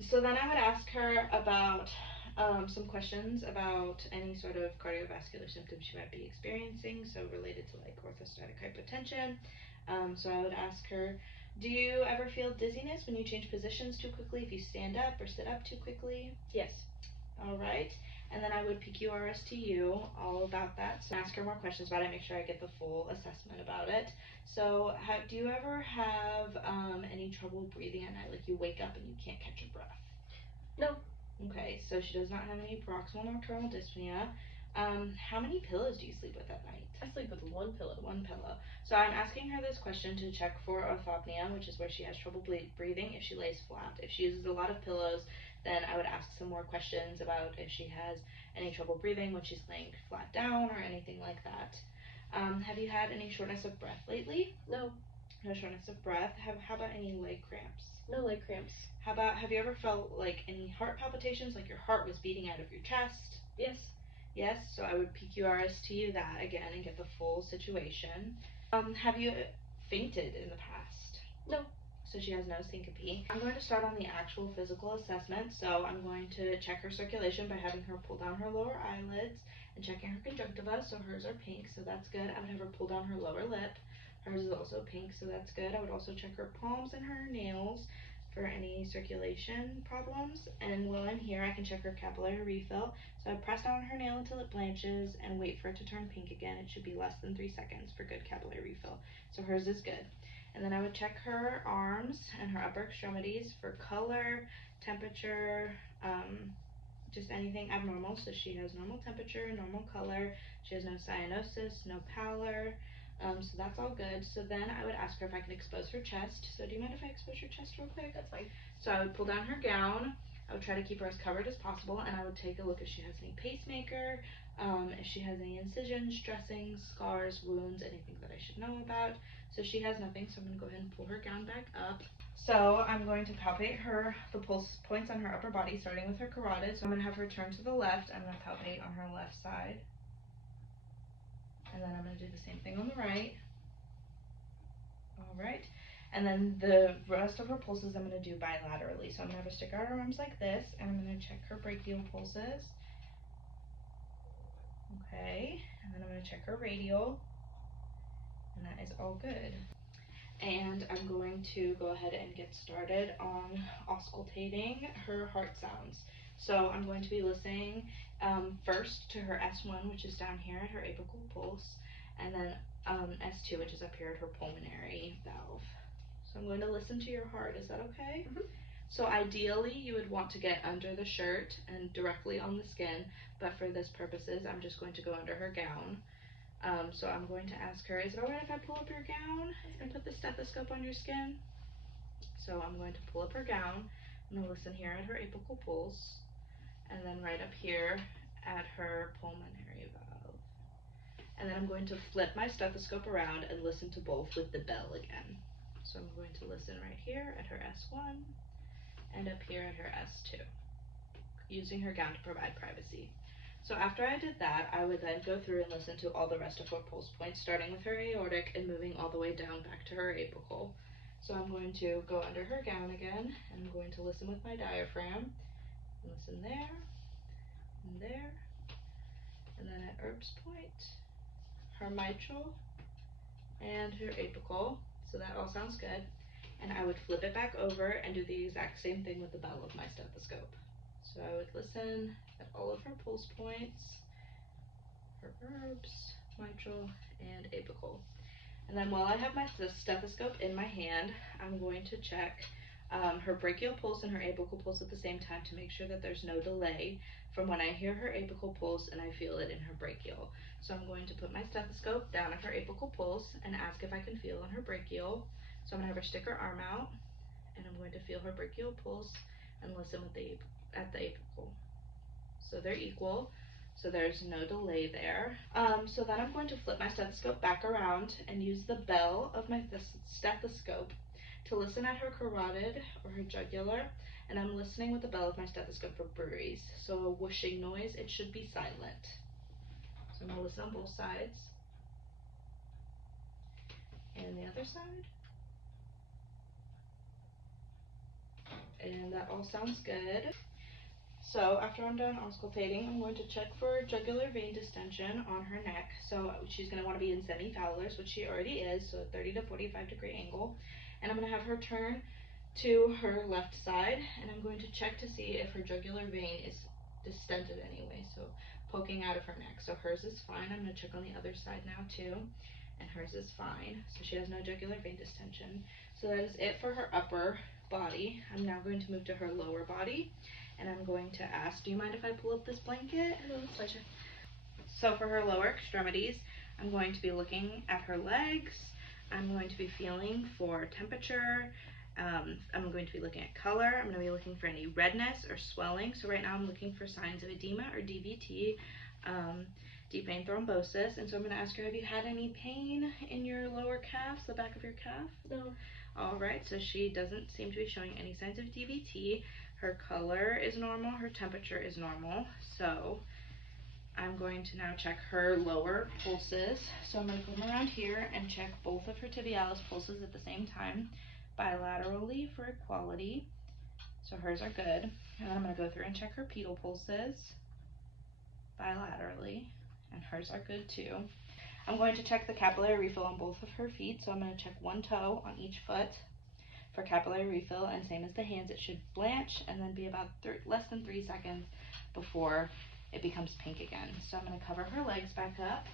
So then I would ask her about some questions about any sort of cardiovascular symptoms she might be experiencing, so related to like orthostatic hypotension. So I would ask her, do you ever feel dizziness when you change positions too quickly, if you stand up or sit up too quickly? Yes. All right. And then I would PQRSTU all about that. So ask her more questions about it, make sure I get the full assessment about it. So do you ever have any trouble breathing at night? Like you wake up and you can't catch your breath? No. Okay, so she does not have any paroxysmal nocturnal dyspnea. How many pillows do you sleep with at night? I sleep with one pillow. One pillow. So I'm asking her this question to check for orthopnea, which is where she has trouble breathing if she lays flat. If she uses a lot of pillows, then I would ask some more questions about if she has any trouble breathing when she's laying flat down or anything like that. Have you had any shortness of breath lately? No. No shortness of breath. How about any leg cramps? No leg cramps. Have you ever felt like any heart palpitations, like your heart was beating out of your chest? Yes. Yes, so I would PQRSTU that again and get the full situation. Have you fainted in the past? No. So she has no syncope. I'm going to start on the actual physical assessment. So I'm going to check her circulation by having her pull down her lower eyelids and checking her conjunctiva. So hers are pink, so that's good. I would have her pull down her lower lip. Hers is also pink, so that's good. I would also check her palms and her nails for any circulation problems. And while I'm here, I can check her capillary refill. So I press down her nail until it blanches and wait for it to turn pink again. It should be less than 3 seconds for good capillary refill. So hers is good. And then I would check her arms and her upper extremities for color, temperature, just anything abnormal. So she has normal temperature, normal color. She has no cyanosis, no pallor. So that's all good. So then I would ask her if I can expose her chest. So do you mind if I expose her chest real quick? That's fine. So I would pull down her gown. I would try to keep her as covered as possible, and I would take a look if she has any pacemaker, if she has any incisions, dressings, scars, wounds, anything that I should know about. So she has nothing, so I'm going to go ahead and pull her gown back up. So I'm going to palpate the pulse points on her upper body, starting with her carotid. So I'm going to have her turn to the left. I'm going to palpate on her left side. And then I'm going to do the same thing on the right. All right. And then the rest of her pulses I'm going to do bilaterally. So I'm going to have her stick out her arms like this, and I'm going to check her brachial pulses. Okay. And then I'm going to check her radial. And that is all good. And I'm going to go ahead and get started on auscultating her heart sounds. So I'm going to be listening first to her S1, which is down here at her apical pulse, and then S2, which is up here at her pulmonary valve. So I'm going to listen to your heart. Is that okay? Mm-hmm. So ideally, you would want to get under the shirt and directly on the skin, but for this purposes, I'm just going to go under her gown. So I'm going to ask her, is it alright if I pull up your gown and put the stethoscope on your skin? So I'm going to pull up her gown. I'm going to listen here at her apical pulse, and then right up here at her pulmonary valve. And then I'm going to flip my stethoscope around and listen to both with the bell again. So I'm going to listen right here at her S1 and up here at her S2, using her gown to provide privacy. So after I did that, I would then go through and listen to all the rest of her pulse points, starting with her aortic and moving all the way down back to her apical. So I'm going to go under her gown again, and I'm going to listen with my diaphragm. Listen there, and there, and then at Erb's point, her mitral, and her apical. So that all sounds good. And I would flip it back over and do the exact same thing with the bell of my stethoscope. So I would listen at all of her pulse points, her Erbs, mitral, and apical. And then while I have my stethoscope in my hand, I'm going to check her brachial pulse and her apical pulse at the same time to make sure that there's no delay from when I hear her apical pulse and I feel it in her brachial. So I'm going to put my stethoscope down at her apical pulse and ask if I can feel on her brachial. So I'm going to have her stick her arm out, and I'm going to feel her brachial pulse and listen at the apical. So they're equal, so there's no delay there. So then I'm going to flip my stethoscope back around and use the bell of my stethoscope to listen at her carotid or her jugular, and I'm listening with the bell of my stethoscope for bruits. So a whooshing noise, it should be silent. So I'm going to listen on both sides. And the other side. And that all sounds good. So after I'm done auscultating, I'm going to check for jugular vein distension on her neck. So she's going to want to be in semi-fowlers, which she already is, so 30 to 45 degree angle. And I'm going to have her turn to her left side, and I'm going to check to see if her jugular vein is distended anyway, so poking out of her neck. So hers is fine. I'm going to check on the other side now too, and hers is fine. So she has no jugular vein distension. So that is it for her upper body. I'm now going to move to her lower body, and I'm going to ask, do you mind if I pull up this blanket? No, pleasure. So for her lower extremities, I'm going to be looking at her legs. I'm going to be feeling for temperature. I'm going to be looking at color. I'm going to be looking for any redness or swelling. So right now I'm looking for signs of edema or DVT, deep vein thrombosis. And so I'm going to ask her, have you had any pain in your lower calf, the back of your calf? No. All right, so she doesn't seem to be showing any signs of DVT. Her color is normal. Her temperature is normal. So I'm going to now check her lower pulses. So I'm going to come around here and check both of her tibialis pulses at the same time, bilaterally for equality. So hers are good. And then I'm going to go through and check her pedal pulses bilaterally, and hers are good too. I'm going to check the capillary refill on both of her feet. So I'm going to check one toe on each foot for capillary refill, and same as the hands, it should blanch and then be about less than 3 seconds before it becomes pink again. So I'm going to cover her legs back up.